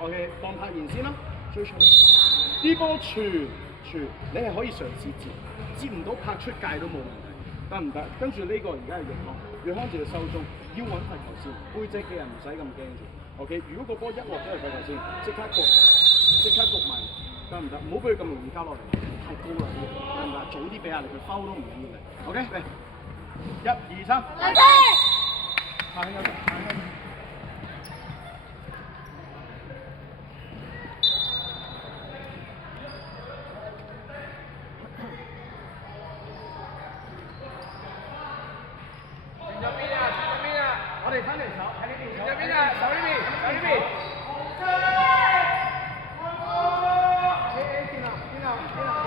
OK， 當拍完先啦，追出嚟。啲波傳，你係可以嘗試接唔到拍出界都冇問題，得唔得？跟住呢個而家係弱康就要收中，要揾罰球線，背脊嘅人唔使咁驚住。OK， 如果個波一落咗嚟罰球線，即刻焗埋，得唔得？唔好俾佢咁容易交落嚟，太高啦，得唔得？早啲俾壓力佢，foul都唔緊要嘅。OK， 嚟，1、2、3，嚟車。行有行。我哋翻嚟手喺呢邊手，入邊啊，手呢邊，手呢邊。見啊，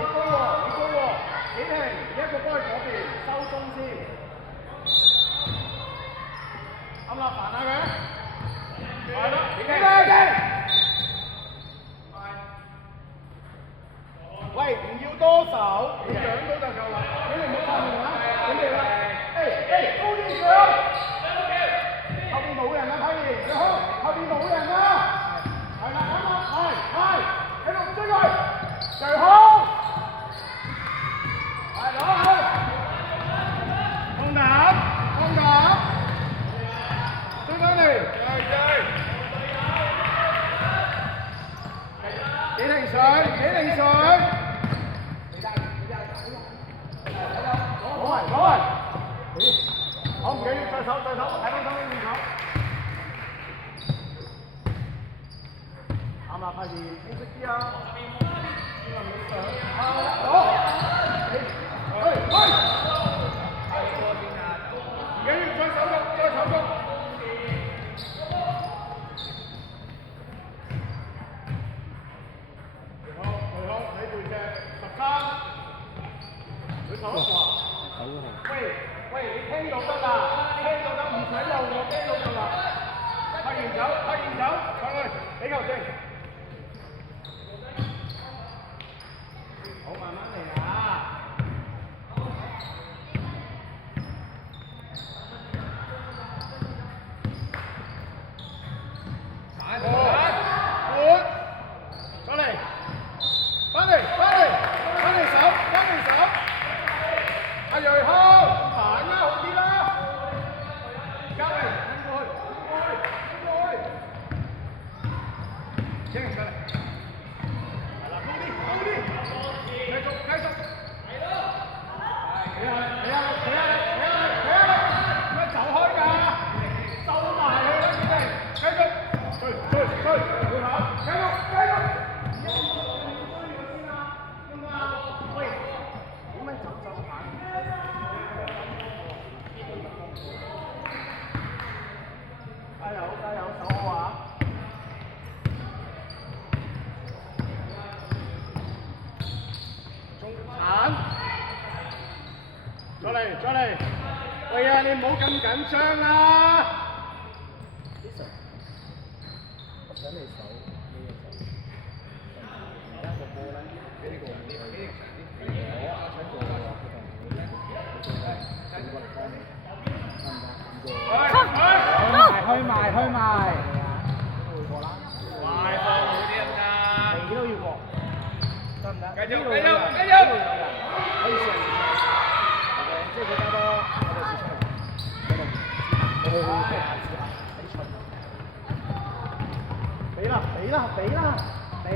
你高喎，幾停，一個波去嗰邊，收中先。啱啦，煩下佢。係咯，幾停。喂，唔要多手，你兩到就夠啦。你哋唔好發面啊，準備啦。高啲上。後邊冇人啦，睇你，後邊冇人啦，係啦，啱啦，係，繼續追佢，最好，係攞好，放膽，追翻嚟，幾停水，攞嚟，好唔緊要，再手，睇翻手呢邊手。啱啦，快啲清晰啲啊！攞，去，而家要再手喐，好，睇背脊，13，佢手一滑。喂，你聽到得啦，唔使路我聽到得啦。拍完走，上去，俾球證。好，慢慢嚟啊！反，上嚟，翻嚟手，阿瑞康，反啦，好啲啦，交嚟，過去，請上嚟，係啦，高啲，繼續，係咯，睇下，唔係走開㗎，收埋佢啦，繼續，追，配合，繼續。喂，點解走反？加油，手好啊！中產，再嚟！喂啊，你唔好咁緊張啦！我想你手，而家個波咧，俾個去埋，會過啦，快放好啲得唔得？你都要過，得唔得？繼續，可以試下，即係佢加多，我哋試出嚟，俾啦，係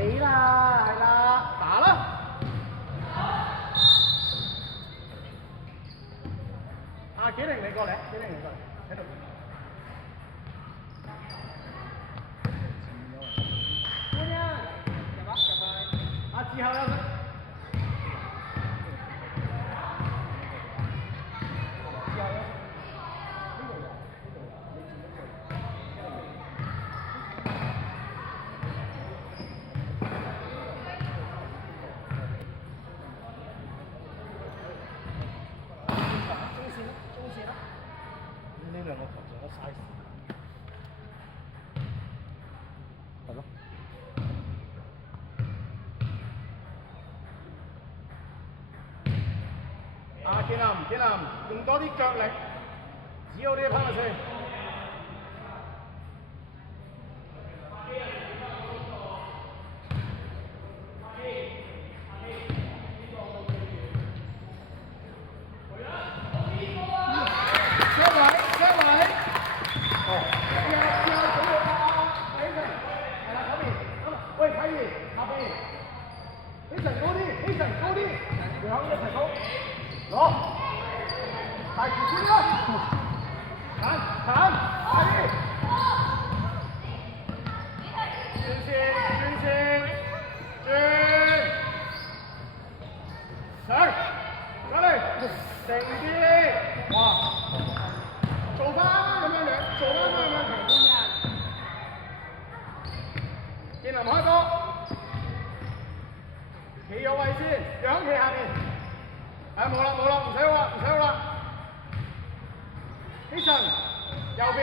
啦，打啦！紀靈你過嚟，喺度。之後有呢兩個球場都嘥時。係咯。建林，用多啲腳力，只有呢一 part 先。兩一齊攻，攞，大住先啦，鏟，快啲，轉線，上，過嚟，定啲，哇，做翻咁樣樣，建林開波，企咗位先，楊企下面，冇啦，唔使好啦，希神右邊，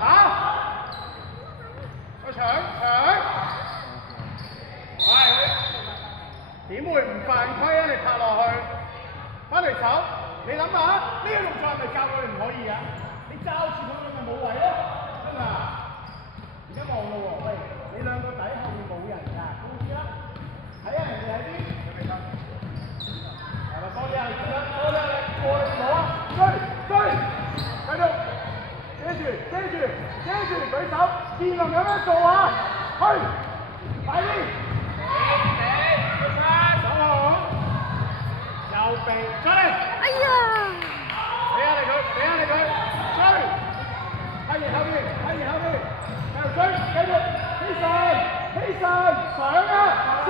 跑，個搶，點會唔犯規啊？你拍落去，翻嚟手，你諗下，呢個動作係咪教佢哋唔可以啊？你罩住佢咪冇位咯，真啊！而家望咯喎，喂，你兩個底後面冇人㗎，公知啦，睇下人哋喺邊，係咪多啲壓力先啦？多啲壓力，過嚟攞啊！追，繼續，遮住，舉手，建林有咩做啊？去，快啲！手好，右臂，出嚟！哎呀！俾下你佢，追！喺後邊，繼續追，希神，上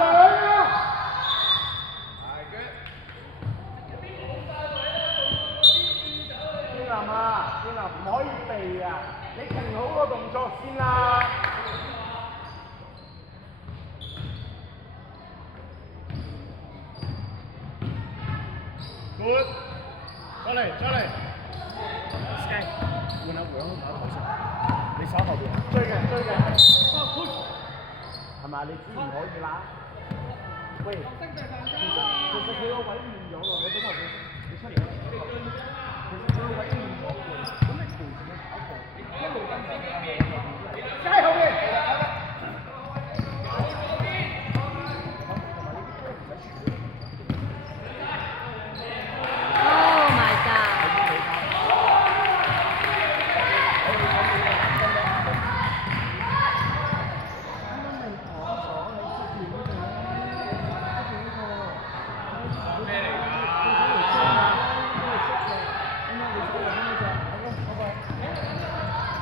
啊！建林唔可以避啊！你停好個動作先啦。Good， 出嚟，換下會跑頭先，你手後邊，追嘅，係咪？你知唔可以啦？喂，其實佢個位變咗咯，你等下你出嚟，其實佢個位變咗喎，咁你扶住佢跑步，一路跟住，街後邊。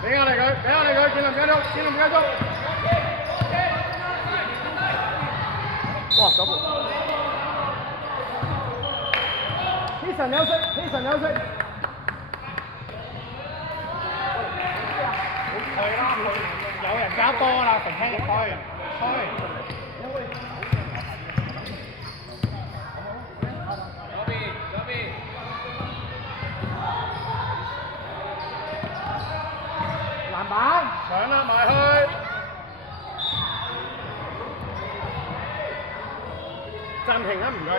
俾我嚟佢，建林繼續。哇，走步。希神休息。去啦，有人加波啦，神聽你吹。籃板上啦，埋去，暫停啊，唔該。